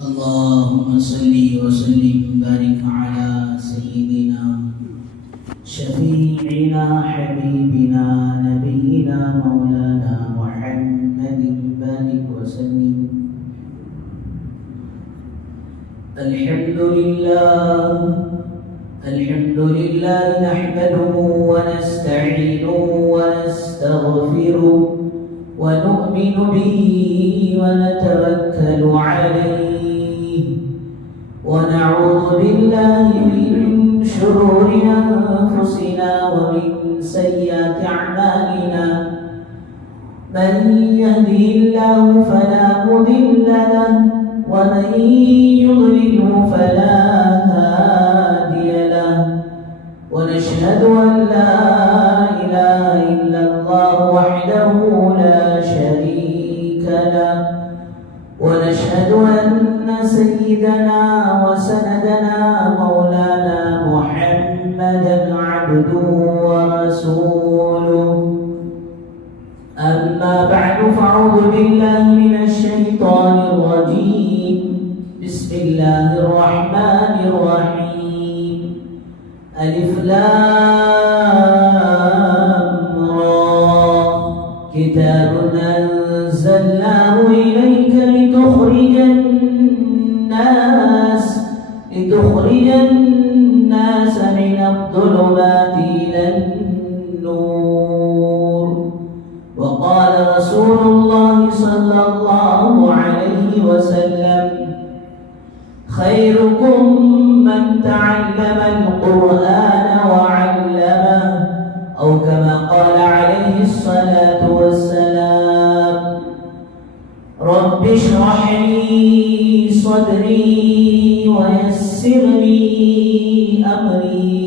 اللهم صل وسلم بارك على سيدنا شفيعنا حبيبنا نبينا مولانا محمد بارك وسلم. الحمد لله نحمده ونستعينه ونستغفره ونؤمن به ونتوكل عليه ونعوذ بالله من شرور أنفسنا ومن سيئات أعمالنا. من يهده الله فلا مضل له ومن يضلله فلا هادي له. ونشهد أن لا إله إلا الله وحده لا شريك له. ونشهد أن سيدنا وسندنا مولانا محمدا عبده ورسوله. أما بعد فأعوذ بالله من الشيطان الرجيم. بسم الله الرحمن الرحيم. ألف لام را كتاب أنزلناه إليك لتخرج الناس من الظلمات إلى النور. وقال رسول الله صلى الله عليه وسلم: خيركم من تعلم القرآن وعلمه، أو كما قال عليه الصلاة والسلام. رب اشرح لي صدري ويسر لي أمري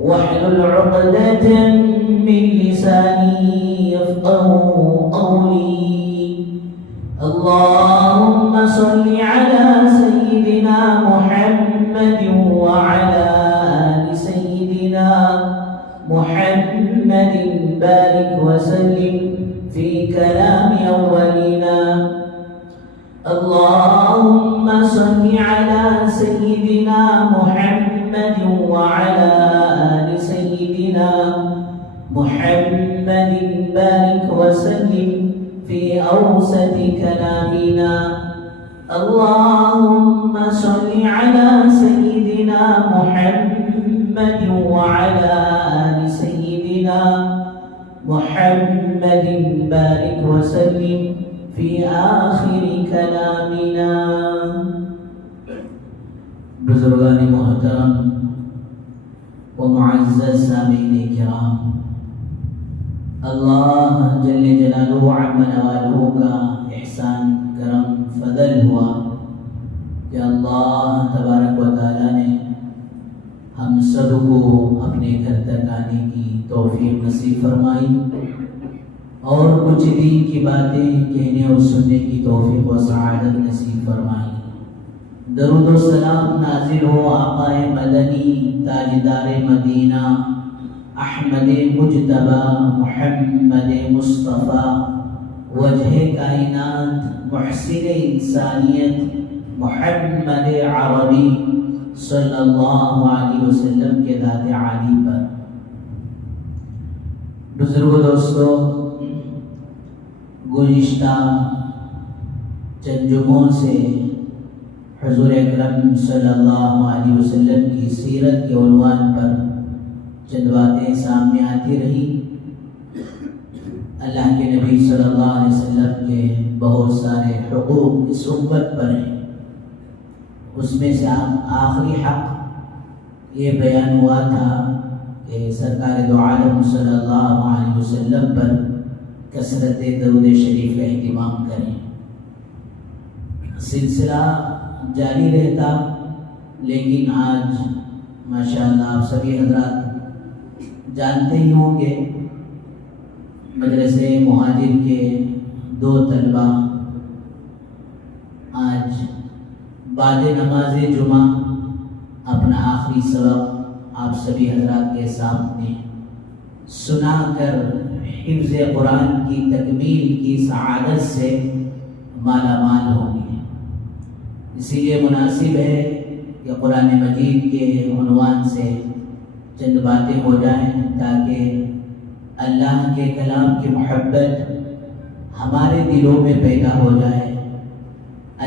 واحلل عقدة من لساني يفقه قولي. اللهم صل على سيدنا محمد وعلى آل سيدنا محمد بارك وسلم في كلام أولنا. اللهم صل على سيدنا محمد وعلى آل سيدنا محمد بارك وسلم في أوسط كلامنا. اللهم صل على سيدنا محمد وعلى آل سيدنا محمد بارك وسلم في آخر كلامنا. بزرگان محترم و معزز سامعین کرام، اللہ جل جلالہ عم نوالہ کا احسان کرم فضل ہوا کہ اللہ تبارک و تعالیٰ نے ہم سب کو اپنے گھر تک آنے کی توفیق نصیب فرمائی اور کچھ دین کی باتیں کہنے اور سننے کی توفیق و سعادت نصیب فرمائی. درود و سلام نازل ہو آقا مدنی تاجدار مدینہ احمد مجتبی محمد مصطفیٰ وجہ کائنات محسن انسانیت محمد عربی صلی اللہ علیہ وسلم کے ذات عالی پر. بزرگ دوستو، گزشتہ چند جمعوں سے حضور اکرم صلی اللہ علیہ وسلم کی سیرت کے عنوان پر چند باتیں سامنے آتی رہی. اللہ کے نبی صلی اللہ علیہ وسلم کے بہت سارے حقوق اس امت پر ہیں. اس میں سے آخری حق یہ بیان ہوا تھا کہ سرکار دو عالم صلی اللہ علیہ وسلم پر کثرت درود شریف کا اہتمام کریں. سلسلہ جاری رہتا، لیکن آج ماشاءاللہ آپ سبھی حضرات جانتے ہی ہوں گے مدرسے مہاجر کے 2 طلبہ آج بعد نماز جمعہ اپنا آخری سبق آپ سبھی حضرات کے سامنے سنا کر حفظ قرآن کی تکمیل کی سعادت سے مالا مال ہوں گے. اسی لیے مناسب ہے کہ قرآن مجید کے عنوان سے چند باتیں ہو جائیں تاکہ اللہ کے کلام کی محبت ہمارے دلوں میں پیدا ہو جائے،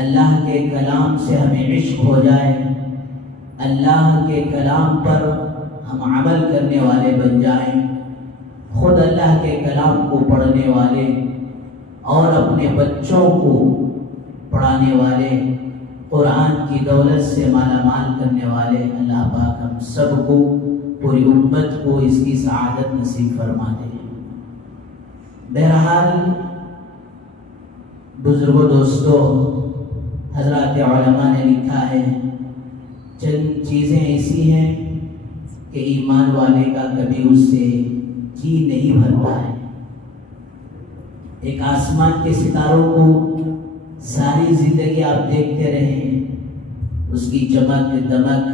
اللہ کے کلام سے ہمیں عشق ہو جائے، اللہ کے کلام پر ہم عمل کرنے والے بن جائیں، خود اللہ کے کلام کو پڑھنے والے اور اپنے بچوں کو پڑھانے والے، قرآن کی دولت سے مالا مال کرنے والے اللہ پاک ہم سب کو، پوری امت کو اس کی سعادت نصیب فرما دے۔ بہرحال بزرگوں، دوستوں، حضرات علماء نے لکھا ہے چند چیزیں ایسی ہیں کہ ایمان والے کا کبھی اس سے جی نہیں بھرتا ہے۔ ایک آسمان کے ستاروں کو ساری زندگی آپ دیکھتے رہیں، اس کی چمک دمک،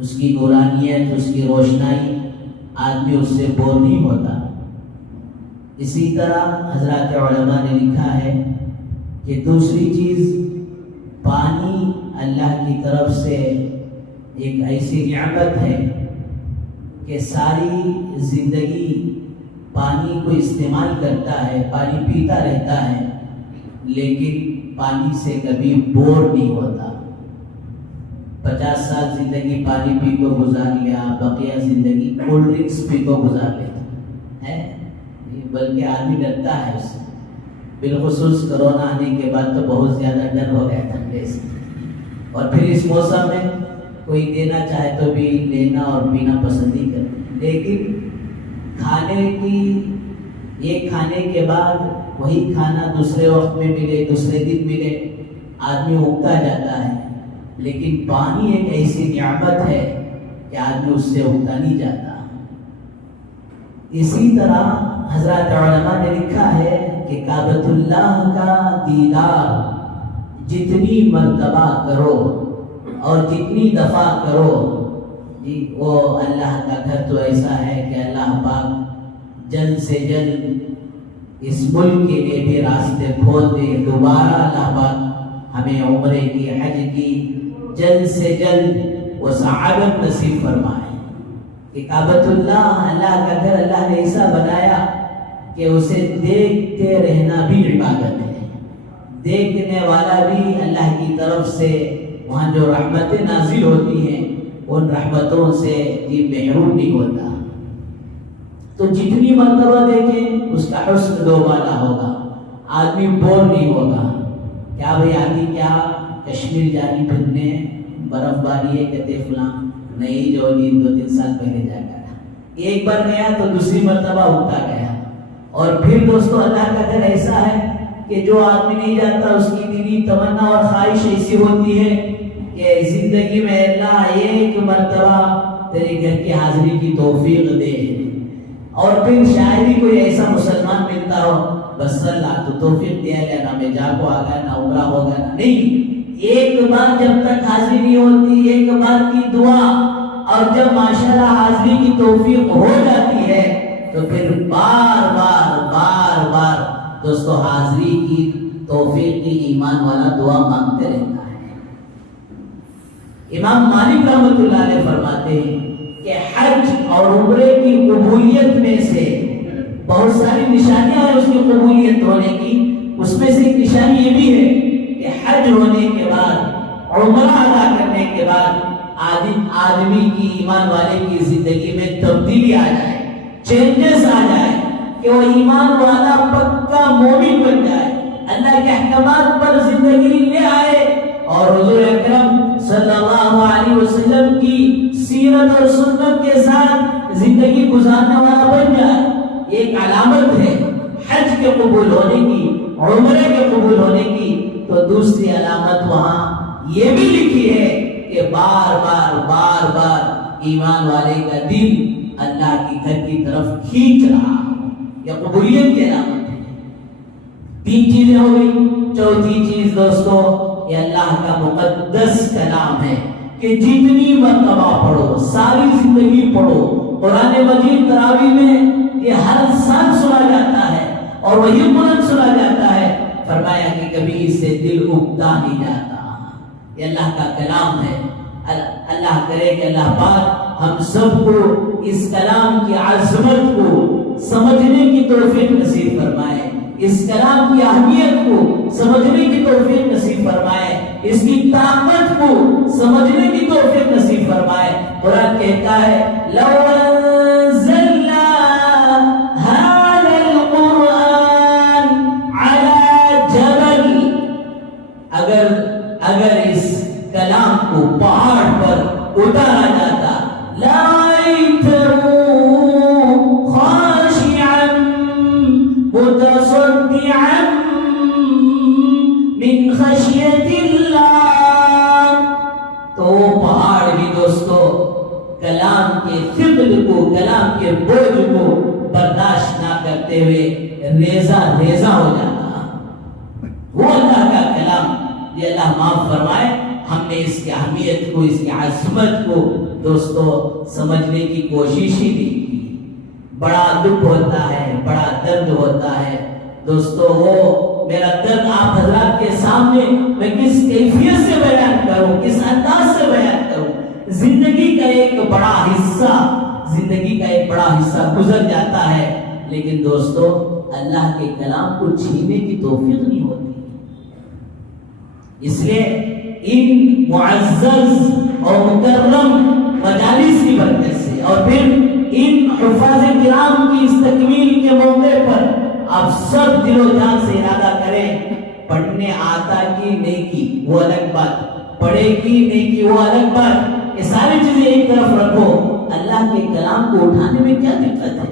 اس کی نورانیت، اس کی روشنائی، آدمی اس سے بور نہیں ہوتا۔ اسی طرح حضرات علماء نے لکھا ہے کہ دوسری چیز پانی اللہ کی طرف سے ایک ایسی نعمت ہے کہ ساری زندگی پانی کو استعمال کرتا ہے، پانی پیتا رہتا ہے، لیکن پانی سے کبھی بور نہیں ہوتا۔ 50 سال زندگی پانی پی کو گزار لیا، بقیہ زندگی کولڈ ڈرنکس پی کو گزار لیتا ہے، بلکہ آدمی ڈرتا ہے اس سے۔ بالخصوص کرونا آنے کے بعد تو بہت زیادہ ڈر ہو گیا ٹھنڈے سے، اور پھر اس موسم میں کوئی دینا چاہے تو بھی لینا اور پینا پسند ہی کرتے، لیکن کھانے کے بعد وہی کھانا دوسرے وقت میں ملے، دوسرے دن ملے، آدمی اگتا جاتا ہے، لیکن پانی ایک ایسی نعمت ہے کہ آدمی اس سے اگتا نہیں جاتا۔ اسی طرح حضرات علماء نے لکھا ہے کہ کعبۃ اللہ کا دیدار جتنی مرتبہ کرو اور جتنی دفعہ کرو، وہ اللہ کا گھر تو ایسا ہے کہ اللہ پاک جلد سے جلد اس ملک کے لیے بھی راستے کھول دے، دوبارہ اللہ پاک ہمیں عمرے کی، حج کی جلد سے جلد وہ سعادت نصیب فرمائے۔ کہ کعبۃ اللہ، اللہ کا گھر اللہ نے ایسا بنایا کہ اسے دیکھتے رہنا بھی عبادت ہے، دیکھنے والا بھی اللہ کی طرف سے وہاں جو رحمتیں نازل ہوتی ہیں ان رحمتوں سے یہ محروم نہیں ہوتا۔ تو جتنی مرتبہ دیکھیں اس کا حسن دوبالا ہوگا، آدمی بور نہیں ہوگا۔ کیا بھئی آدمی کیا کشمیر جانی پھرنے برف باری ہے، کہتے فلاں نہیں، جو 2-3 سال پہلے جا گیا، ایک بار گیا تو دوسری مرتبہ اٹھتا گیا۔ اور پھر دوستو اللہ کا گھر ایسا ہے کہ جو آدمی نہیں جاتا اس کی دلی تمنا اور خواہش ایسی ہوتی ہے کہ زندگی میں اللہ ایک مرتبہ تیرے گھر کی حاضری کی توفیق دے۔ اور پھر شاید ہی کوئی ایسا مسلمان ملتا ہو بس اللہ تو توفیق دیا گیا، نہ میں جا کو آگا نہ عمرہ ہوگا نہ، نہیں، ایک بار جب تک حاضری نہیں ہوتی، ایک بار کی دعا، اور جب ماشاءاللہ حاضری کی توفیق ہو جاتی ہے تو پھر بار بار دوستو حاضری کی توفیق کی ایمان والا دعا مانگتے رہتا ہے۔ امام مالک رحمۃ اللہ علیہ فرماتے ہیں کہ حج اور عمرے کی قبولیت میں سے بہت ساری نشانیاں ہیں اس کی قبولیت ہونے کی، اس میں سے ایک نشانی یہ بھی ہے کہ حج ہونے کے بعد، عمرہ ادا کرنے کے بعد آدمی کی، ایمان والے کی زندگی میں تبدیلی آ جائے، چینجز آ جائے، کہ وہ ایمان والا پکا مومن بن جائے، اللہ کے احکامات پر زندگی لے آئے، اور حضور اکرم صلی اللہ علیہ وسلم کی سیرت اور سنت کے ساتھ زندگی گزارنے والا بن جائے۔ ایک علامت ہے حج کے قبول ہونے کی، عمرے کے قبول ہونے کی۔ تو دوسری علامت وہاں یہ بھی لکھی ہے کہ بار بار ایمان والے کا دل اللہ کی گھر کی طرف کھینچ رہا، یہ قبولیت کی علامت ہے۔ 3 چیزیں ہو گئی۔ چوتھی چیز دوستو یہ اللہ کا مقدس کلام ہے کہ جتنی مرتبہ پڑھو، ساری زندگی پڑھو۔ قرآن مجید تراویح میں یہ ہر سال سنا جاتا ہے اور وہی قرآن سنا جاتا ہے۔ فرمایا کہ کبھی اس سے دل اگتا نہیں جاتا. یہ اللہ کا کلام ہے. اللہ کرے کہ اللہ پاک ہم سب کو اس کلام کی عظمت کو سمجھنے کی توفیق نصیب فرمائے, اس کلام کی اہمیت کو سمجھنے کی توفیق نصیب فرمائے, اس کی طاقت کو سمجھنے کی توفیق نصیب فرمائے. قرآن کہتا ہے لو انزلنا هذا القرآن على جبل, اگر اس کلام کو پہاڑ پر اتارا جاتا لَرَأَيْتَهُ خَاشِعًا مُتَصَدِّعًا مِنْ خَشْيَةِ اللَّهِ. تو پہاڑ بھی دوستو کلام کے ثقل کو, کلام کے بوجھ کو برداشت نہ کرتے ہوئے ریزہ ریزہ ہو جاتا. وہ اللہ کا کلام, یہ اللہ معاف فرمائے, ہم نے اس کی اہمیت کو, اس کی عظمت کو دوستو سمجھنے کی کوشش ہی نہیں کی. بڑا دکھ ہوتا ہے, بڑا درد ہوتا ہے دوستو. وہ میرا درد آپ حضرات کے سامنے میں کس کیفیت سے بیان کروں, کس انداز سے بیان کروں. زندگی کا ایک بڑا حصہ گزر جاتا ہے, لیکن دوستو اللہ کے کلام کو چھیننے کی توفیق نہیں ہوتی. اس لیے ان معزز اور مکرم مجالس کی برکت سے اور پھر ان حفاظ کرام کی اس تکمیل کے موقع پر آپ سب دل و جان سے ارادہ کریں. پڑھنے آتا کی نہیں کی وہ الگ بات, پڑھے کی نہیں کی وہ الگ بات, یہ ساری چیزیں ایک طرف رکھو. اللہ کے کلام کو اٹھانے میں کیا دقت ہے؟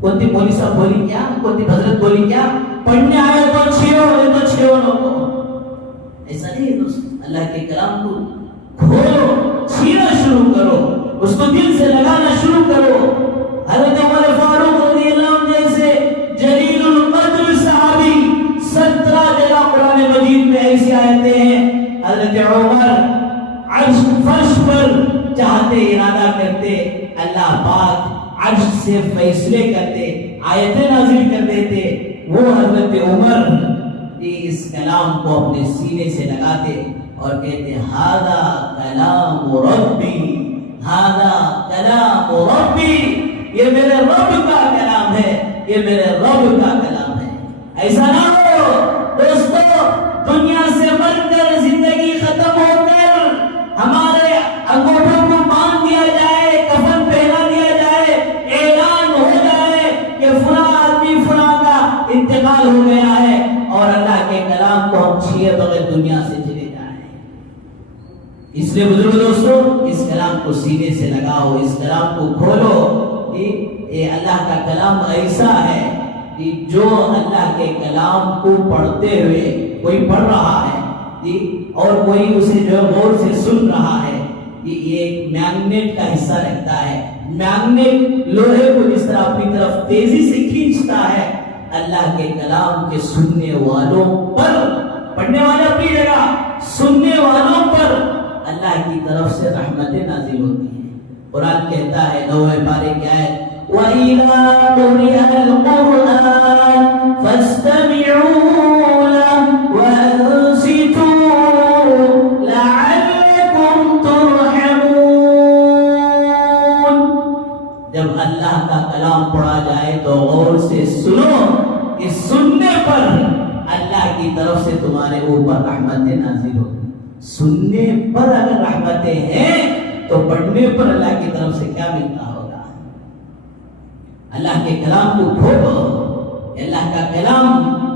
کوئی مولوی صاحب بولی کیا, کوئی حضرت بولی کیا, پڑھنے آئے تو چھیو لوگوں. ایسا نہیں ہے دوست. اللہ کے کلام کو کھولو, چھینا شروع کرو, اس کو دل سے لگانا شروع کرو. حضرت عمر فاروق رضی اللہ عنہ جیسے جلیل القدر صحابی 17 جگہ قرآن مجید میں ایسی آیتیں ہیں. حضرت عمر عرش فرش پر چاہتے, ارادہ کرتے, اللہ پاک عرش سے فیصلے کرتے, آیتیں نازل کر دیتے. وہ حضرت عمر اس کلام کو اپنے سینے سے لگاتے اور کہتے ھذا کلام ربی, ھذا کلام ربی, یہ میرے رب کا کلام ہے, یہ میرے رب کا کلام ہے. ایسا نہ ہو دوستو دنیا سے مر کر, زندگی ختم ہو کر ہمارے انگوٹھوں کو باندھ دیا جائے, کفن پہنا دیا جائے, اعلان ہو جائے کہ فلاں آدمی فلاں کا انتقال ہو گیا ہے, اور اللہ کے کلام کو ہم چھیے بغیر دنیا سے چلے جائیں. اس لیے بزرگ دوستو اس کلام کو سینے سے لگاؤ, اس کلام کو کھولو. یہ اللہ کا کلام ایسا ہے کہ جو اللہ کے کلام کو پڑھتے ہوئے کوئی پڑھ رہا ہے اور کوئی اسے جو غور سے سن رہا ہے, یہ ایک میگنیٹ کا حصہ رکھتا ہے. میگنیٹ لوہے کو جس طرح اپنی طرف تیزی سے کھینچتا ہے, اللہ کے کلام کے سننے والوں پر, پڑھنے والے اپنی جگہ, سننے والوں پر اللہ کی طرف سے رحمتیں نازل ہوتی ہیں. قرآن کہتا ہے 9ویں پارے کی آیت وَإِذَا قُرِئَ الْقُرْآنُ فَاسْتَمِعُوا لَهُ وَأَنصِتُوا لَعَلَّكُمْ تُرْحَمُونَ. جب اللہ کا کلام پڑھا جائے تو غور سے سنو, اس سننے پر اللہ کی طرف سے تمہارے اوپر رحمتیں نازل ہوتی. سننے پر اگر رحمتیں ہیں تو پڑھنے پر اللہ کی طرف سے کیا ملتا ہوگا. اللہ کے کلام کو کھولو. اللہ کا کلام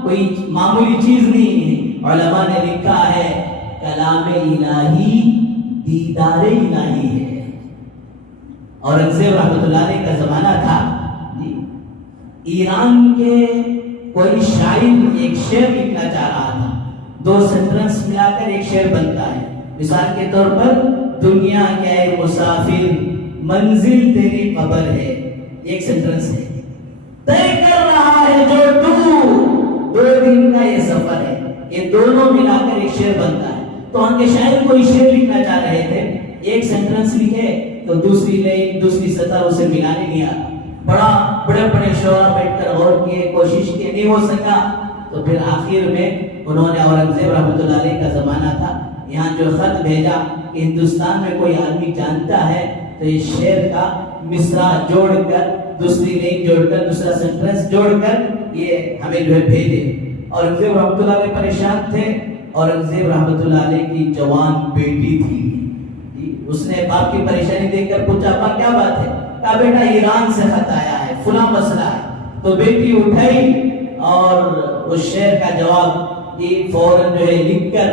کوئی معمولی چیز نہیں ہے. علماء نے لکھا ہے کلام الہی دیدار الہی ہے. اورنگزیب رحمۃ اللہ علیہ کا زمانہ تھا, ایران کے کوئی شاعر ایک شعر لکھنا چاہ رہا تھا. 2 سینٹنس ملا کر ایک شعر بنتا ہے. مثال کے طور پر دنیا کیا ہے مسافر, منزل تیری قبر ہے, ایک سینٹنس ہے. طے کر رہا ہے جو تو 2 دن کا یہ سفر ہے. یہ دونوں ملا کر ایک شعر بنتا ہے. تو ان کے شاعر کوئی شعر لکھنا چاہ رہے تھے, ایک سینٹنس لکھے تو دوسری لائن دوسری سطر اسے ملانے نہیں آتا. بڑے شعراء بیٹھ کر غور کیے, کوشش کی, نہیں ہو سکا. تو پھر آخر میں انہوں نے اورنگزیب رحمۃ اللہ علیہ کا زمانہ تھا، یہاں جو خط بھیجا کہ ہندوستان میں کوئی آدمی جانتا ہے تو اس شعر کا مصرع جوڑ کر، دوسری لائن جوڑ کر، دوسرا سینٹینس جوڑ کر یہ ہمیں جو ہے بھیجے۔ اورنگزیب رحمۃ اللہ علیہ پریشان تھے۔ اورنگزیب رحمۃ اللہ علیہ کی جوان بیٹی تھی، اس نے باپ کی پریشانی دیکھ کر پوچھا ابا کیا بات ہے؟ کہا بیٹا ایران سے خط آیا ہے، فلاں مسئلہ ہے۔ تو بیٹی اٹھائی اور اس شعر کا جواب فوراً جو ہے لکھ کر،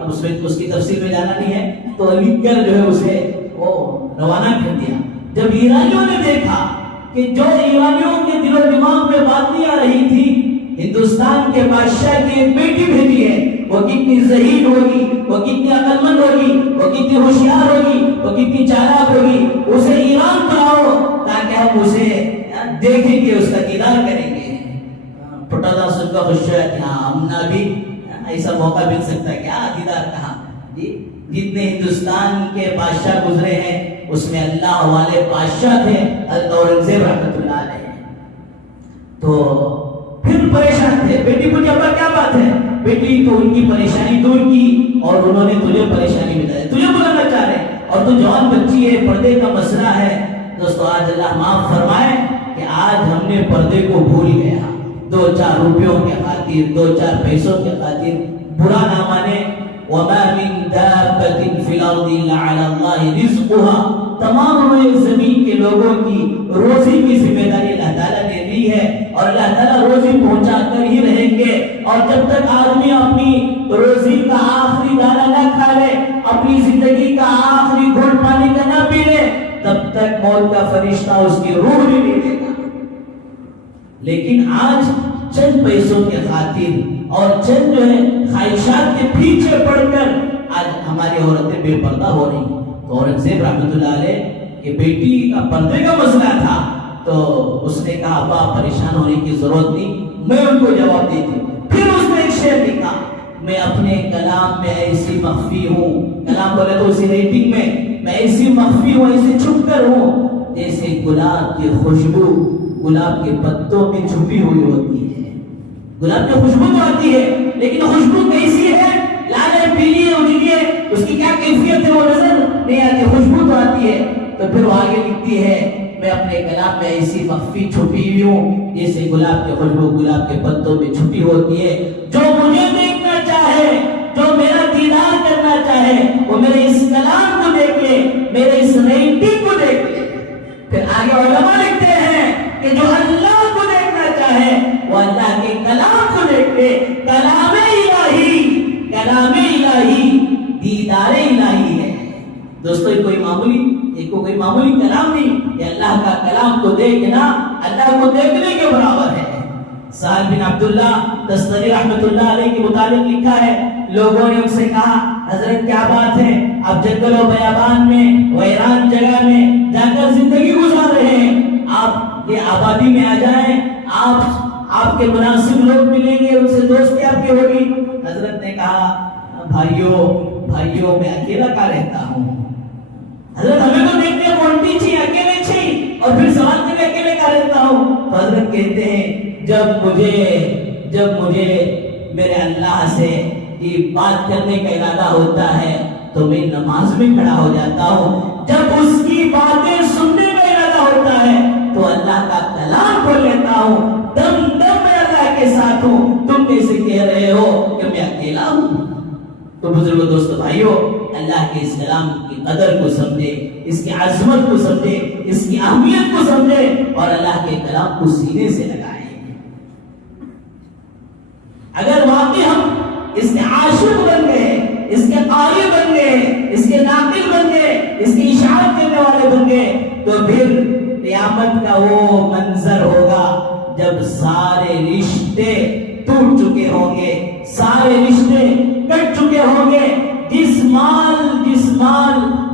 اب اس میں اس کی تفصیل میں جانا نہیں ہے، تو لکھ کر جو ہے اسے وہ روانہ کر دیا۔ جب ایرانیوں نے دیکھا کہ جو ایرانیوں کے دل و دماغ میں بات نہیں آ رہی تھی، ہندوستان کے بادشاہ کی ایک بیٹی بھیجی ہے، وہ کتنی ذہین ہوگی، وہ کتنی عقل مند ہوگی، وہ کتنی ہوشیار ہوگی، وہ کتنی چالاک ہوگی، اسے ایران بلاؤ تاکہ ہم اسے دیکھیں گے، اس کا دیدار کریں گے۔ پٹالا سن کا خوش ہے کہ ہاں ہمنا بھی ایسا موقع مل سکتا ہے، کیا دیدار کہاں جی؟ جتنے ہندوستان کے بادشاہ گزرے ہیں اس میں اللہ والے بادشاہ تھے حضرت اورنگزیب رحمۃ اللہ علیہ۔ تو پھر پریشان تھے، بیٹی پوچھا ابا کیا بات ہے؟ بیٹی تو ان کی پریشانی دور کی اور انہوں نے تجھے پریشانی بتائی، تجھے بلانا چاہ رہے اور تو جوان بچی ہے، پردے کا مسئلہ ہے۔ دوستو آج اللہ معاف فرمائے کہ آج ہم نے پردے کو بھول گیا، 2-4 روپیوں کے خاطر، 2-4 پیسوں کے خاطر برا نہ مانے۔ وَمَا مِن دَابَّةٍ فِي الْأَرْضِ إِلَّا عَلَى اللَّهِ رِزْقُهَا، تمام روئے زمین کے لوگوں کی روزی کی ذمہ داری اللہ تعالیٰ نے لی ہے اور اللہ تعالیٰ روزی پہنچا کر ہی رہیں گے۔ اور جب تک آدمی اپنی روزی کا آخری دانہ نہ کھا لے، اپنی زندگی کا آخری گھونٹ پانی کا نہ پی لے، تب تک موت کا فرشتہ اس کی روح بھی نہیں لے گا۔ لیکن آج چند پیسوں کے خاطر اور چند جو ہے خواہشات کے پیچھے پڑ کر آج ہماری عورتیں بے پردہ ہو رہی ہیں۔ تو اورنگزیب رحمۃ اللہ علیہ کہ بیٹی کا پردے کا مسئلہ تھا تو اس نے کہا ابا پریشان ہونے کی ضرورت نہیں، میں ان کو جواب دیتی ہوں۔ پھر اس نے ایک شعر لکھا، میں اپنے کلام میں ایسی مخفی ہوں، کلام بولے تو اسی رائٹنگ میں ایسی مخفی ہوں، ایسی چھپ کر ہوں جیسے گلاب کی خوشبو گلاب کے پتوں میں چھپی ہوئی ہوتی ہے۔ گلاب کی خوشبو تو آتی ہے لیکن خوشبو کیسی ہے، لال ہے، پیلی ہے، اجلی ہے، اس کی کیا کیفیت ہے وہ نظر نہیں آتی، خوشبو تو آتی ہے۔ تو پھر وہ آگے لکھتی ہے میں اپنے کلام میں ایسی مخفی چھپی ہوئی ہوں جیسے گلاب کی خوشبو گلاب کے پتوں میں چھپی ہوتی ہے۔ جو مجھے دیکھنا چاہے، جو میرا دیدار کرنا چاہے، وہ میرے اس کلام کو دیکھ لے، میرے اس رائٹنگ کو دیکھ لے۔ پھر آگے علماء لکھتے ہیں کہ جو اللہ کو دیکھنا چاہے وہ اللہ کے کلام کو دیکھ لے۔ کلام الہی، کلام الہی دیدار الہی ہے۔ دوستو یہ کوئی معمولی کلام نہیں، یہ اللہ کا کلام کو دیکھنا اللہ کو دیکھنے کے برابر ہے۔ سہل بن عبداللہ دستگیر رحمۃ اللہ علیہ کے متعلق لکھا ہے، لوگوں نے ان سے کہا حضرت کیا بات ہے، آپ جنگل و بیابان میں ویران جگہ میں جا کر زندگی گزار رہے ہیں، آپ یہ آبادی میں آ جائیں، آپ کے مناسب لوگ ملیں گے، ان سے دوستی آپ کی ہوگی۔ حضرت نے کہا بھائیوں میں اکیلا کا رہتا ہوں، حضرت ہمیں تو دیکھتے ہیں کونٹی چھی اکیلے چھی اور پھر سوال کے اکیلے کا رہتا ہوں۔ تو حضرت کہتے ہیں جب مجھے میرے اللہ سے بات کرنے کا ارادہ ہوتا ہے تو میں نماز میں کھڑا ہو جاتا ہوں، جب اس کی باتیں سننے کا ارادہ ہوتا ہے تو اللہ کا کلام کھول لیتا ہوں، دم میں اللہ کے ساتھ ہوں، تم کیسے کہہ رہے ہو کہ میں اکیلا ہوں؟ تو بزرگوں دوستو بھائیوں، اللہ کے اس کلام کی قدر کو سمجھے، اس کی عظمت کو سمجھے، اس کی اہمیت کو سمجھے اور اللہ کے کلام کو سینے سے لگائیں۔ اگر واقعی ہم اس کے عاشق بن گئے، اس کے قاری بن گئے، اس کے ناقل بن گئے، اس کی اشاعت کرنے والے بن گئے، تو پھر قیامت کا وہ منظر ہوگا جب سارے رشتے ٹوٹ چکے ہوں گے، سارے رشتے کٹ چکے ہوں گے، جس مال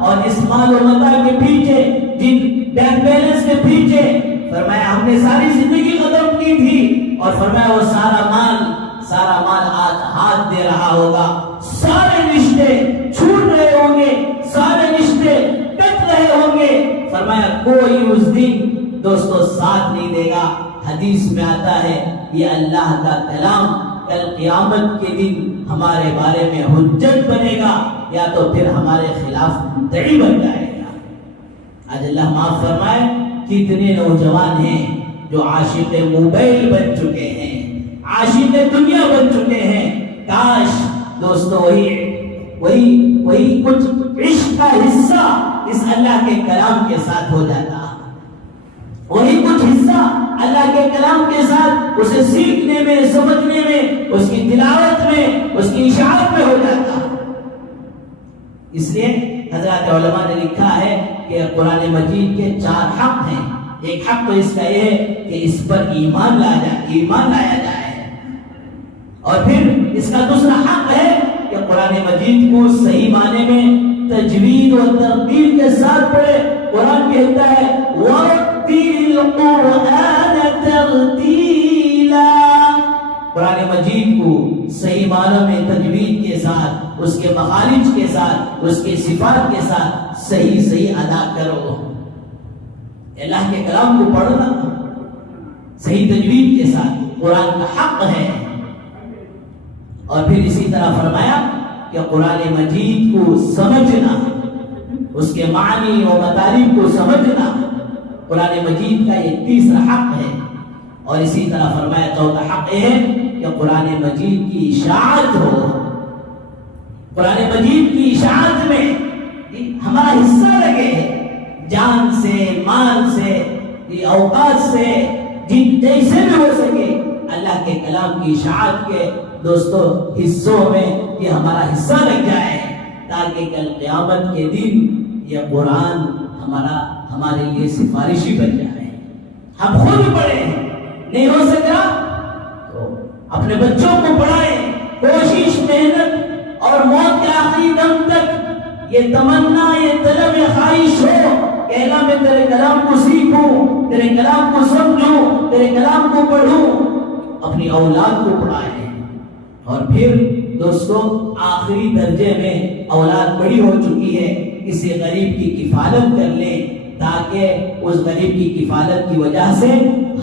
اور اس مال و متاع کے پیچھے، جن بینک بیلنس کے پیچھے فرمایا ہم نے ساری زندگی ختم کی تھی، اور فرمایا وہ سارا مال آج ہاتھ دے رہا ہوگا، سارے رشتے چھوٹ رہے ہوں گے، سارے رشتے کٹ رہے ہوں گے۔ فرمایا کوئی اس دن دوستو ساتھ نہیں دے گا۔ حدیث میں آتا ہے یہ اللہ کا کلام کل قیامت کے دن ہمارے بارے میں حجت بنے گا یا تو پھر ہمارے خلاف مدعی بن جائے گا۔ آج اللہ معاف فرمائے، کتنے نوجوان ہیں جو عاشق موبائل بن چکے ہیں، عاشق دنیا بن چکے ہیں۔ کاش دوستو وہی کچھ عشق کا حصہ اس اللہ کے کلام کے ساتھ ہو جاتا، وہی کچھ حصہ اللہ کے کلام کے ساتھ اسے سیکھنے میں، سمجھنے میں، اس کی تلاوت میں، اس کی اشاعت میں ہو جاتا۔ اس لیے حضرات علماء نے لکھا ہے کہ قرآن مجید کے 4 حق ہیں۔ ایک حق تو اس کا یہ ہے کہ اس پر ایمان لایا جائے، اور پھر اس کا دوسرا حق ہے کہ قرآن مجید کو صحیح معنی میں تجوید و ترتیل کے ساتھ پڑھے۔ قرآن کہتا ہے وَرَتِّلِ الْقُرْآنَ تَرْتِيلًا، قرآن مجید کو صحیح معنی میں تجوید کے ساتھ، اس کے مخارج کے ساتھ، اس کے صفات کے ساتھ صحیح ادا کرو۔ اللہ کے کلام کو پڑھنا صحیح تجوید کے ساتھ قرآن کا حق ہے۔ اور پھر اسی طرح فرمایا کہ قرآن مجید کو سمجھنا، اس کے معنی و مطالب کو سمجھنا قرآن مجید کا یہ تیسرا حق ہے۔ اور اسی طرح فرمایا چوتھا حق یہ ہے کہ قرآن مجید کی اشاعت ہو، قرآن مجید کی اشاعت میں ہمارا حصہ لگے، جان سے، مال سے، اوقات سے، جیسے بھی ہو سکے اللہ کے کلام کی اشاعت کے دوستو حصوں میں یہ ہمارا حصہ لگ جائے، تاکہ کل قیامت کے دن یہ قرآن ہمارے لیے سفارشی بن جائے۔ ہم خود پڑھیں، نہیں ہو سکا تو اپنے بچوں کو پڑھائیں، کوشش، محنت اور موت کے آخری دم تک یہ تمنا، یہ طلب، یہ خواہش ہو کہ اللہ میں تیرے کلام کو سیکھوں، تیرے کلام کو سمجھوں، تیرے کلام کو پڑھوں، اپنی اولاد کو پڑھائیں۔ اور پھر دوستو آخری درجے میں اولاد بڑی ہو چکی ہے، کسی غریب کی کفالت کر لیں، تاکہ اس غریب کی کفالت کی وجہ سے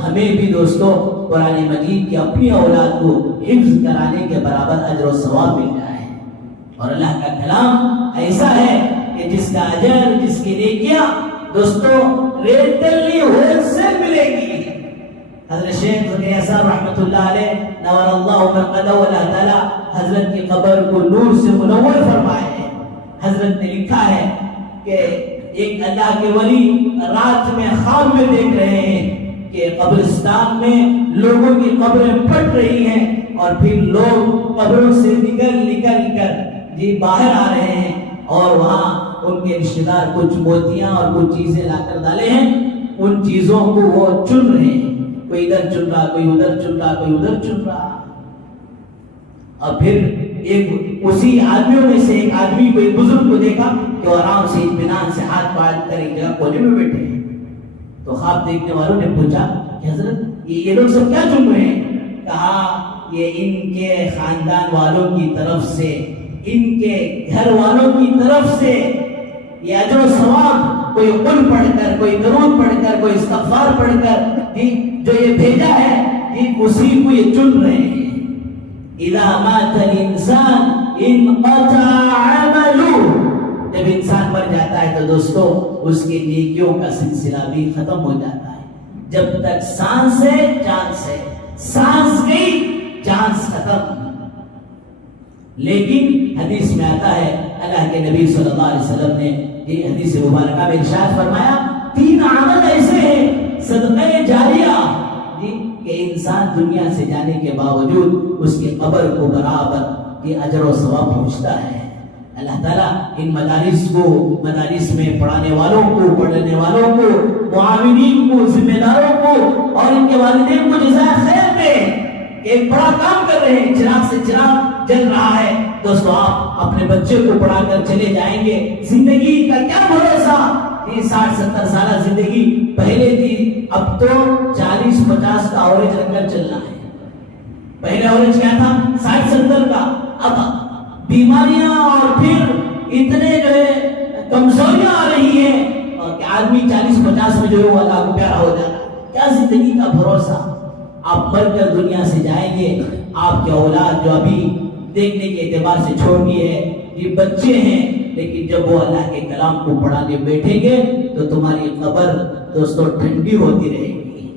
ہمیں بھی دوستو قرآن مجید کی اپنی اولاد کو حفظ کرانے کے برابر اجر و ثواب مل جائے۔ اور اللہ کا کلام ایسا ہے کہ جس کا اجر، جس کی نیکیاں دوستو ریٹلی ہول سیل ملے گی۔ حضرت شیخ زکریا صاحب رحمۃ اللہ علیہ نور اللہ مرقدہ، اللہ تعالی حضرت کی قبر کو نور سے منور فرمائے۔ حضرت نے لکھا ہے کہ ایک اللہ کے ولی رات میں خواب میں دیکھ رہے ہیں کہ قبرستان میں لوگوں کی قبریں پھٹ رہی ہیں، اور پھر لوگ قبروں سے نکل کر باہر آ رہے ہیں، اور وہاں ان کے رشتہ دار کچھ موتیاں اور کچھ چیزیں لا کر ڈالے ہیں، ان چیزوں کو وہ چن رہے ہیں، کوئی ادھر چن رہا، کوئی ادھر چن رہا، کوئی ادھر چن رہا۔ اور پھر اسی آدمیوں میں سے ایک آدمی کو، ایک بزرگ کو دیکھا کہ وہ آرام سے اطمینان سے ہاتھ باندھ کر ایک جگہ کونے میں بیٹھے ہیں۔ تو خواب دیکھنے والوں نے پوچھا کہ حضرت یہ لوگ سب کیا چن رہے ہیں؟ کہا یہ ان کے خاندان والوں کی طرف سے، ان کے گھر والوں کی طرف سے یہ اجر و ثواب، کوئی قل پڑھ کر، کوئی درود پڑھ کر، کوئی استغفار پڑھ کر جو یہ بھیجا ہے، اسی کو یہ چن رہے ہیں۔ اذا مات الانسان انقطع عمله، جب انسان مر جاتا ہے تو دوستو اس کی نیکیوں کا سلسلہ بھی ختم ہو جاتا ہے۔ جب تک سانس ہے چانس ہے، سانس گئی چانس ختم۔ لیکن حدیث میں آتا ہے، اللہ کے نبی صلی اللہ علیہ وسلم نے یہ حدیث مبارکہ میں ارشاد فرمایا، 3 عمل ایسے ہیں صدقہ جاریہ کہ انسان دنیا سے جانے کے باوجود اس کی قبر کو برابر یہ اجر و ثواب پہنچتا ہے۔ اللہ تعالیٰ ان مدارس میں پڑھانے والوں کو، پڑھنے والوں کو، معاونین کو، ذمہ داروں کو اور ان کے والدین کو جزائے خیر دے۔ ایک بڑا کام کر رہے ہیں، چراغ سے چراغ جل رہا ہے۔ دوستو آپ اپنے بچے کو پڑھا کر چلے جائیں گے، زندگی کا کیا بھروسہ؟ 60-70 سالہ زندگی پہلے تھی، اب تو 40-50 کا اوریج رکھ کر چلنا ہے۔ پہلے اوریج کیا تھا؟ 60-70 کا۔ اب بیماریاں اور پھر اتنے جو ہے کمزوریاں آ رہی ہیں کہ آدمی 40-50 میں جو ہے وہ اللہ کو پیارا ہو جاتا ہے۔ کیا زندگی کا بھروسہ؟ آپ مر کر دنیا سے جائیں گے، آپ کے اولاد جو ابھی دیکھنے کے اعتبار سے چھوٹی ہے، یہ بچے ہیں، لیکن جب وہ اللہ کے کلام کو پڑھانے بیٹھیں گے تو تمہاری قبر دوستو ٹھنڈی ہوتی رہے گی۔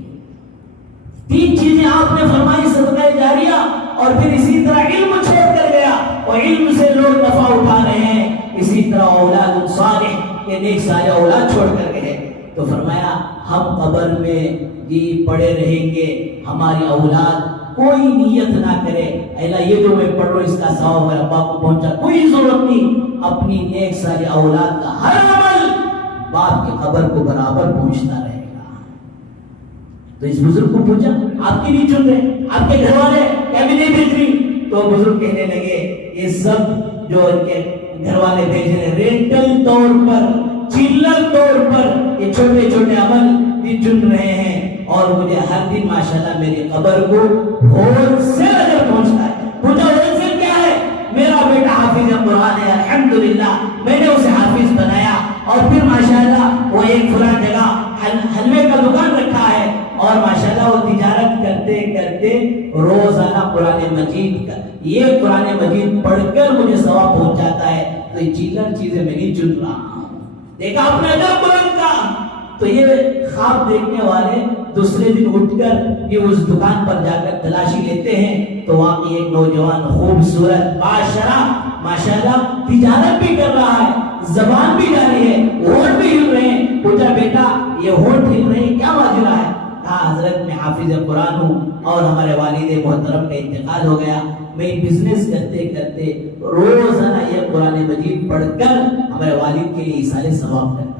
3 چیزیں آپ نے فرمائی صدقہ جاریہ، اور پھر اسی طرح علم چھوڑ کر گیا اور علم سے لوگ نفع اٹھا رہے ہیں، اسی طرح اولاد صالح کے نیک سارے اولاد چھوڑ کر گئے۔ تو فرمایا ہم قبر میں یہ پڑے رہیں گے، ہماری اولاد کوئی نیت نہ کرے اللہ یہ جو میں پڑھ رہا ہوں اس کا ثواب میرے باپ کو پہنچا، کوئی ضرورت نہیں، اپنی نیک ساری اولاد کا ہر عمل باپ کی قبر کو برابر پہنچتا رہے گا۔ تو اس بزرگ کو پوچھا آپ کی نہیں چن رہے، آپ کے گھر والے کیا بھی نہیں بھیج رہی؟ تو بزرگ کہنے لگے یہ سب جو ان کے گھر والے بھیج رہے رینٹل طور پر، چلر طور پر یہ چھوٹے چھوٹے عمل بھی چن رہے ہیں، اور مجھے ہر دن ماشاءاللہ میری قبر کو ہول سیل اجر پہنچتا ہے۔ پوچھا ہول سیل کیا ہے؟ میرا بیٹا حافظ قرآن ہے، الحمدللہ میں نے اسے حافظ بنایا، اور پھر ماشاءاللہ وہ ایک فلاں جگہ حلوے کا دکان رکھا ہے، اور ماشاءاللہ وہ تجارت کرتے کرتے روزانہ قرآن مجید کا یہ قرآن مجید پڑھ کر مجھے ثواب پہنچاتا ہے۔ تو یہ چیلر چیزیں میں نہیں چن رہا ہوں، دیکھا اپنا اجر قرآن کا۔ تو یہ خواب دیکھنے والے دوسرے دن اٹھ کر یہ اس دکان پر جا کر تلاشی لیتے ہیں، تو واقعی ایک نوجوان خوبصورت باشرح ماشاءاللہ تجارت بھی کر رہا ہے، زبان بھی جاری ہے، ہونٹ بھی ہل رہے ہیں۔ پوچھا بیٹا یہ ہونٹ ہل رہے ہیں کیا ماجرا ہے؟ کہا حضرت میں حافظ قرآن ہوں، اور ہمارے والد محترم کا انتقال ہو گیا، میں بزنس کرتے کرتے روزانہ یہ قرآن مجید پڑھ کر ہمارے والد کے لیے ایصال ثواب کرتا۔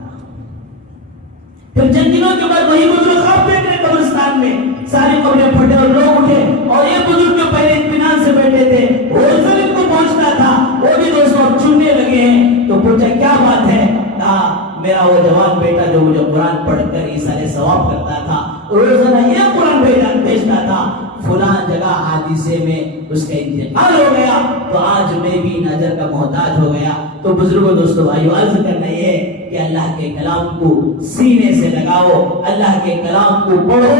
پھر چند دنوں کے بعد وہی بزرگ خواب دیکھ رہے قبرستان میں، ساری قبریں پھٹے اور لوگ اٹھے، اور یہ بزرگ جو پہلے اطمینان سے بیٹھے تھے ہول سیل ان کو پہنچتا تھا، وہ بھی دوستوں اب چننے لگے ہیں۔ تو پوچھا کیا بات ہے؟ کہا میرا وہ جوان بیٹا جو مجھے قرآن پڑھ کر ایصال ثواب کرتا تھا، روزانہ یہ قرآن بھیجتا تھا، فلاں جگہ حادثے میں اس کا انتقال ہو گیا، تو آج میں بھی ان اجر کا محتاج ہو گیا۔ تو بزرگوں دوستوں بھائیو عرض کرنا یہ ہے کہ اللہ کے کلام کو سینے سے لگاؤ، اللہ کے کلام کو پڑھو،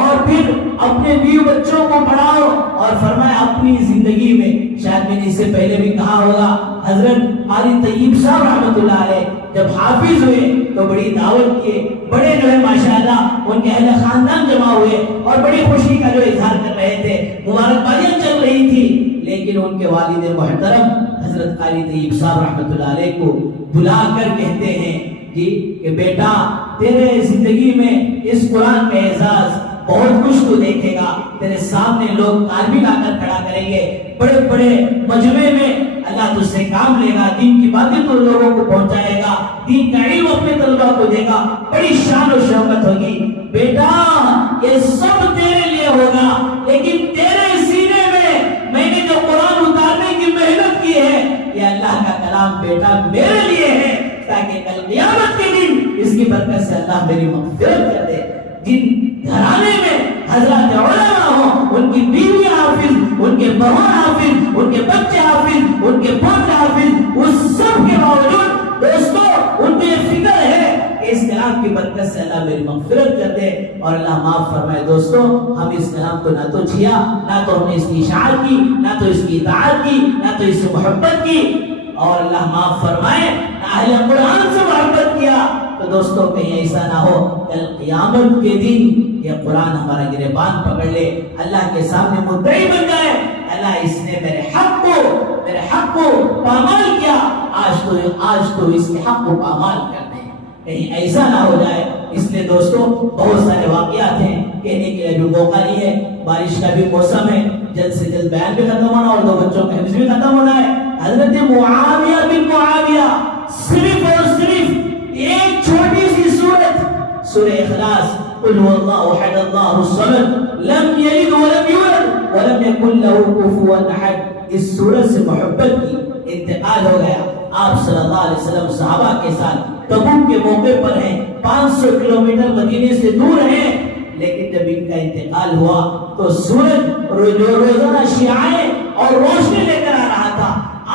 اور پھر اپنے بیوی بچوں کو پڑھاؤ، اور فرمایا اپنی زندگی میں، شاید میں نے اس سے پہلے بھی کہا ہوگا، حضرت قاری طیب صاحب رحمۃ اللہ علیہ جب حافظ ہوئے تو بڑی دعوت کیے، بڑے جو ہے ماشاءاللہ ان کے اہل خاندان جمع ہوئے اور بڑی خوشی کا جو اظہار کر رہے تھے، مبارکبادیاں چل رہی تھی، لیکن ان کے والد محترم حضرت قاری طیب صاحب رحمۃ اللہ علیہ کو بلا کر کہتے ہیں جی کہ بیٹا تیرے زندگی میں اس قرآن کا اعزاز بہت کچھ تو دیکھے گا، تیرے سامنے لوگ تالبی لا کر کھڑا کریں گے، بڑے بڑے مجمع میں اللہ تجھ سے کام لے گا، دین کی باتیں تو لوگوں کو پہنچائے گا، دین کا علم اپنے طلبہ کو دے گا، بڑی شان و شوکت ہوگی۔ بیٹا یہ سب تیرے لیے ہوگا، لیکن تیرے سینے میں نے جو قرآن اتارنے کی محنت کی ہے یہ اللہ کا کلام بیٹا میرے لیے ہے، تاکہ کل قیامت کے دن اس کی برکت سے اللہ میری مغفرت کر دے۔ جن گھرانے میں حضرات علماء ہوں، ان کی بیوی حافظ، ان کے بہن حافظ، ان کے بچے حافظ، ان کے پوتے حافظ، اس سب کے باوجود دوستو ان کو یہ فکر ہے کہ اس کلام کی برکت سے اللہ میری مغفرت کر دے اور اللہ معاف فرمائے۔ دوستو ہم اس کلام کو نہ تو چھیا، نہ تو ہم نے اس کی اشاعت کی، نہ تو اس کی اطاعت کی، نہ تو اس سے محبت کی، اور اللہ معاف فرمائے نہ اہل قرآن سے محبت کیا، تو دوستو کہیں ایسا نہ ہو کل قیامت کے دن یہ قرآن ہمارا گریبان پکڑ لے، اللہ کے سامنے مدعی بن جائے، اللہ اس نے میرے حق کو پامال کیا، آج تو اس کے حق کو پامال کر دے، کہیں ایسا نہ ہو جائے۔ اس لیے دوستو بہت سارے واقعات ہیں، کہنے کے لیے بھی موقع نہیں ہے، بارش کا بھی موسم ہے، جلد سے جلد بیان بھی ختم ہونا اور 2 بچوں کا حفظ بھی ختم ہونا ہے۔ حضرت معاویہ بن معاویہ صرف اور صرف ایک چھوٹی سی سورت، سورہ اخلاص، قل هو الله احد الله الصمد لم يلد ولم يولد ولم يكن له كفوا احد، اس سورت سے محبت کی، انتقال ہو گیا۔ آپ صلی اللہ علیہ وسلم صحابہ کے ساتھ تبوک کے موقع پر ہیں، 500 کلومیٹر مدینے سے دور ہیں، لیکن جب ان کا انتقال ہوا تو سورج روزانہ شعاعیں اور روشنی لے کر آ رہا تھا،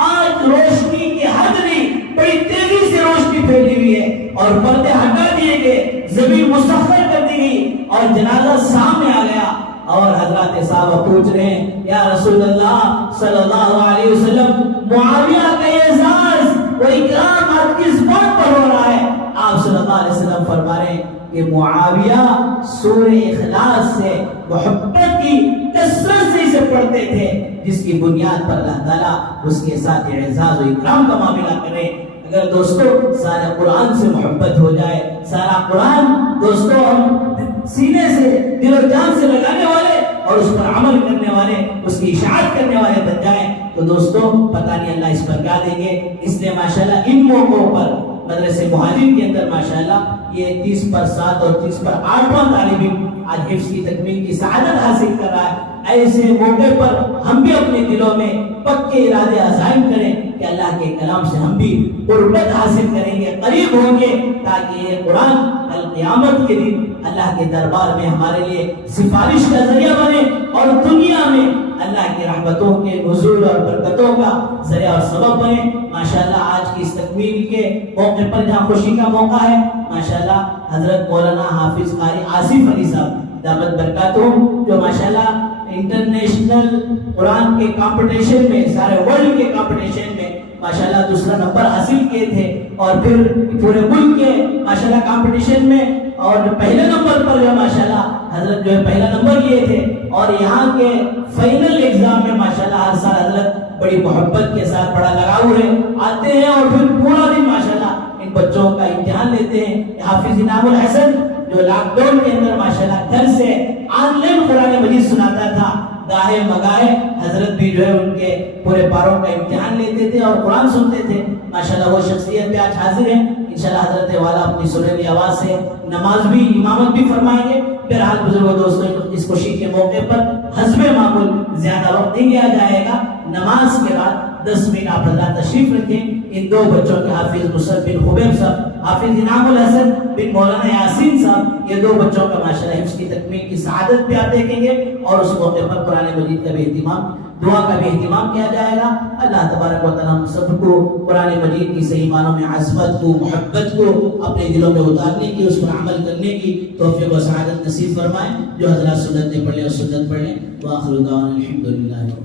آج روشنی کی حد نہیں، بڑی تیزی سے روشنی پھیلی ہوئی ہے، اور پردے ہٹا دیے گئے، زمین مسخر کر دی گئی، اور جنازہ سامنے آ گیا، اور حضرات صاحب پوچھ رہے ہیں یا رسول اللہ صلی اللہ علیہ وسلم معاویہ کا اعزاز و اکرام آج کس بات پر ہو رہا ہے؟ آپ صلی اللہ علیہ وسلم فرما رہے ہیں کہ معاویہ سورہ اخلاص سے محبت کی کثرت سے اسے پڑھتے تھے، جس کی بنیاد پر اللہ تعالیٰ اس کے ساتھ اعزاز و اکرام کا معاملہ کرے۔ اگر دوستو سارا قرآن سے محبت ہو جائے، سارا قرآن دوستو ہم سینے سے دل و جان سے لگانے والے اور اس پر عمل کرنے والے، اس کی اشاعت کرنے والے بن جائیں تو دوستو پتہ نہیں اللہ اس پر کیا دیں گے۔ اس لیے ماشاءاللہ ان موقعوں پر مدرسے مہاجر کے اندر ماشاءاللہ یہ 30 پر 7 اور 30 پر 8واں طالب علم آج حفظ کی تکمیل کی سعادت حاصل کر رہا ہے۔ ایسے موقع پر ہم بھی اپنے دلوں میں پکے ارادے عزائم کریں کہ اللہ کے کلام سے ہم بھی قربت حاصل کریں گے، قریب ہوں گے، تاکہ یہ قرآن کل قیامت کے دن اللہ کے دربار میں ہمارے لیے سفارش کا ذریعہ بنے اور دنیا میں اللہ کی رحمتوں کے نزول اور برکتوں کا ذریعہ اور سبب بنے۔ ماشاءاللہ آج کی اس تکمیل کے موقع پر جہاں خوشی کا موقع ہے، ماشاءاللہ حضرت مولانا حافظ قاری آصف علی صاحب دامت برکاتہم جو ماشاءاللہ انٹرنیشنل قرآن کے کمپٹیشن میں، سارے ورلڈ کے کمپٹیشن میں ماشاءاللہ دوسرا نمبر حاصل کیے تھے، اور پھر پورے ملک کے ماشاءاللہ کمپٹیشن میں اور پہلے نمبر پر جو ماشاءاللہ حضرت جو ہے پہلا نمبر لیے تھے، اور یہاں کے فائنل ایگزام میں ماشاءاللہ ہر سال حضرت بڑی محبت کے ساتھ بڑا لگاؤ ہے آتے ہیں اور پھر پورا دن ماشاءاللہ ان بچوں کا امتحان لیتے ہیں۔ حافظ انعام الحسن جو لاک ڈاؤن کے اندر ماشاءاللہ گھر سے آن لائن قرآن مجید سناتا تھا، گاہے مگاہے حضرت بھی جو ہے ان کے پورے پاروں کا امتحان لیتے تھے اور قرآن سنتے تھے۔ ماشاءاللہ وہ شخصیت بھی آج حاضر ہیں، انشاءاللہ حضرت والا اپنی سریلی آواز سے نماز بھی امامت بھی فرمائیں گے۔ بہرحال بزرگوں دوستوں اس خوشی کے موقع پر حسب معمول زیادہ وقت نہیں لیا جائے گا، نماز کے بعد 10 منٹ آپ حضرات تشریف رکھیں۔ ان دو بچوں کے حافظ مصعب بن خبیب صاحب، حافظ انعام الحسن بن مولانا یاسین صاحب، یہ دو بچوں کا ماشاءاللہ حفظ کی تکمیل کی سعادت بھی آپ دیکھیں گے، اور اس موقع پر قرآن مجید کا بھی اہتمام، دعا کا بھی اہتمام کیا جائے گا۔ اللہ تبارک و تعالیٰ ہم سب کو قرآن مجید کی صحیح معنوں میں عظمت کو، محبت کو اپنے دلوں میں اتارنے کی، اس پر عمل کرنے کی توفیق و سعادت نصیب فرمائیں۔ جو حضرات سنت پڑھ لیں اور سنت پڑھ لیں۔ وآخر دعوانا الحمدللہ۔